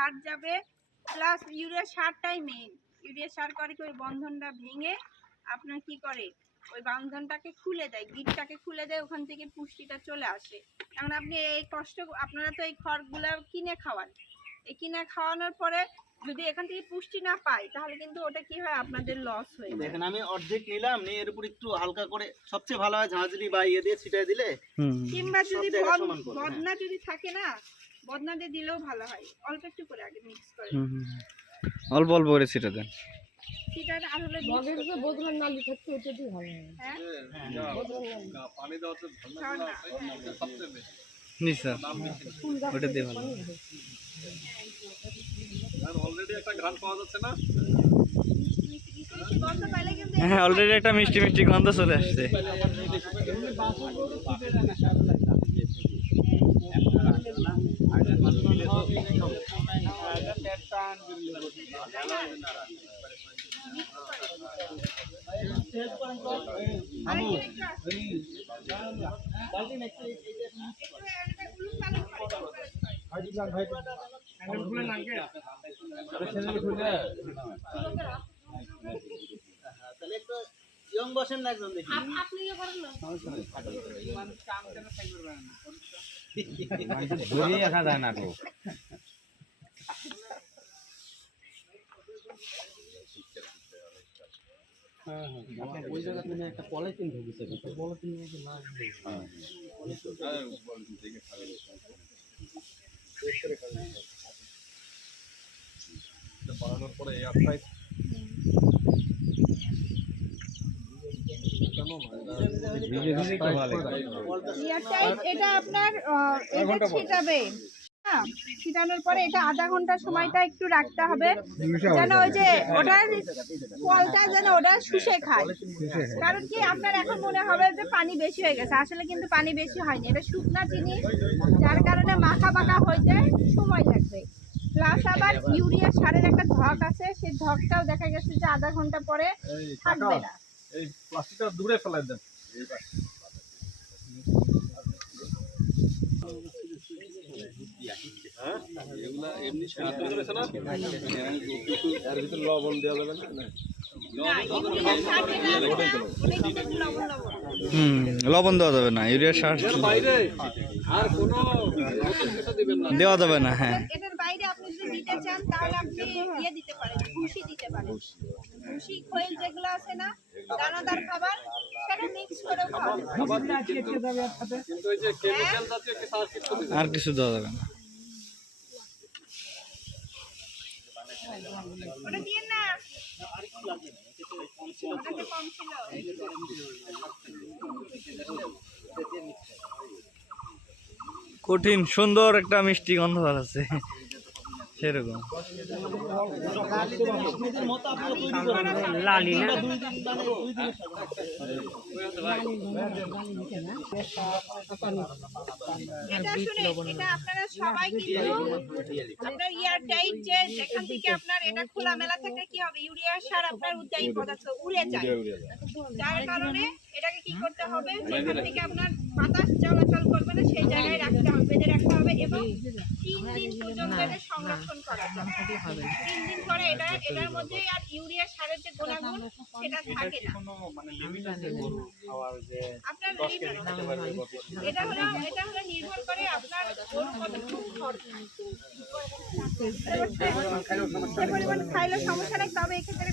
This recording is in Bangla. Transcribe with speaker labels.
Speaker 1: সার যাবে প্লাস ইউরিয়া সারটাই মেইন ইউরিয়া সার করে কি ওই বন্ধনটা ভেঙে আপনার কি করে? ওই বন্ধনটাকে খুলে দেয় গিটটাকে খুলে দেয় ওখান থেকে পুষ্টিটা চলে আসে। এখন আপনি এই কষ্ট আপনারা তো এই খড়গুলা কিনে খাওয়ান। এই কিনে খাওয়ানোর পরে যদি এখান থেকে পুষ্টি না পায় তাহলে কিন্তু ওটা কি হয়? আপনাদের লস হয়ে যায়।
Speaker 2: দেখেন আমি অর্ধেক নিলাম নিয়ে এর উপর একটু হালকা করে সবচেয়ে ভালো হয় ঝাঁঝরি বা ইয়ে দিয়ে ছিটাই দিলে
Speaker 1: কিংবা যদি
Speaker 2: হ্যাঁ।
Speaker 1: বদনা যদি থাকে না বদনা দিয়ে দিলেও ভালো হয়। অল্প একটু করে আগে মিক্স করে।
Speaker 3: হুম, হুম, হুম। অল্প অল্প করে ছিটা দেন।
Speaker 1: আসলে
Speaker 4: মগের যে ভালো হয় বদলার নালি
Speaker 1: খাওয়ান না।
Speaker 3: জি স্যার ওটা দিয়ে ভালো
Speaker 4: পানি
Speaker 5: অলরেডি একটা ঘ্রাণ পাওয়া যাচ্ছে না
Speaker 3: হ্যাঁ অলরেডি একটা মিষ্টি মিষ্টি গন্ধ চলে আসছে।
Speaker 1: আরেকটু একটু আছে। একটু এটা উলুট পালট করে, করে।
Speaker 2: তাহলে একটু ইয়ং বসেন না একজন দেখি।
Speaker 4: আপনি ইয়ে করেন না।
Speaker 6: ধরিয়ে রাখা যায় না তো।
Speaker 2: ওই জায়গা তুমি একটা পলিথিন ঢুকেছে পলিথিন
Speaker 5: বানানোর পরে
Speaker 6: ভালো
Speaker 1: এয়ারটাইট এটা আপনার ছিটাবে হ্যাঁ, ছিটানোর পরে এটা আধা ঘণ্টা সময়টা একটু রাখতে হবে যেন ওই যে ওটার ফলটা যেন ওটা শুষে খায়। কারণ কি আপনার এখন মনে হবে যে পানি বেশি হয়ে গেছে আসলে কিন্তু পানি বেশি হয়নি। এটা শুকনা জিনিস যার কারণে মাখা মাখা হইতে সময় লাগবে। প্লাস আবার ইউরিয়া সারের একটা ধক আছে সেই ধকটাও দেখা গেছে যে আধা ঘণ্টা পরে থাকবে না।
Speaker 5: এই প্লাস্টিকটা দূরে ফেলাই দেন। এগুলা এমনি সেরা তৈরি করেছে না এর ভিতরে লবণ দেওয়া যাবে না
Speaker 1: লবণ লবণ
Speaker 3: হুম লবণ দেওয়া যাবে না ইউরিয়া সার
Speaker 5: আর কোনো নতুন কিছু দিবেন না।
Speaker 3: দেওয়া যাবে না হ্যাঁ।
Speaker 1: এটার বাইরে দিতে চান তাহলে আপনি ইয়ে দিতে পারেন ভুসি যেগুলো আছে না দানাদার খাবার সেটা মিক্স করে
Speaker 5: কিন্তু কিন্তু ওই যে কেমিক্যাল জাতীয় কিছু আর কিছু দিবেন?
Speaker 3: আর কিছু দেওয়া যাবে না।
Speaker 1: ওটা দিয়ে না ওটাতে কম ছিল।
Speaker 3: কঠিন সুন্দর একটা মিষ্টি গন্ধ আছে। সেরকম।
Speaker 2: লালি না? মানে
Speaker 1: এটা শুনে এটা আপনারা সবাই কিন্তু আপনার ইয়ার টাইট যে যেখান থেকে আপনার এটা খোলা মেলা থেকে কি হবে? ইউরিয়া সার আপনার উদ্যায়ী পদার্থ উড়ে যায়। যার কারণে এটাকে কি করতে হবে? যেখান থেকে আপনার বাতাস চলাচল করবে না সেই জায়গায় রাখতে হবে বেঁধে রাখতে হবে এবং তিন দিন পর্যন্ত এটা সংরক্ষণ করা যাবে তিন দিন পরে এটা এটার মধ্যে আর ইউরিয়া সারের যে গুণাগুণ সেটা থাকে না আপনার এটা হলো এটা হলো নির্ভর করে আপনার গরু কতটুকু খরচ পরিমাণ খাইলে সমস্যা নেই তবে এক্ষেত্রে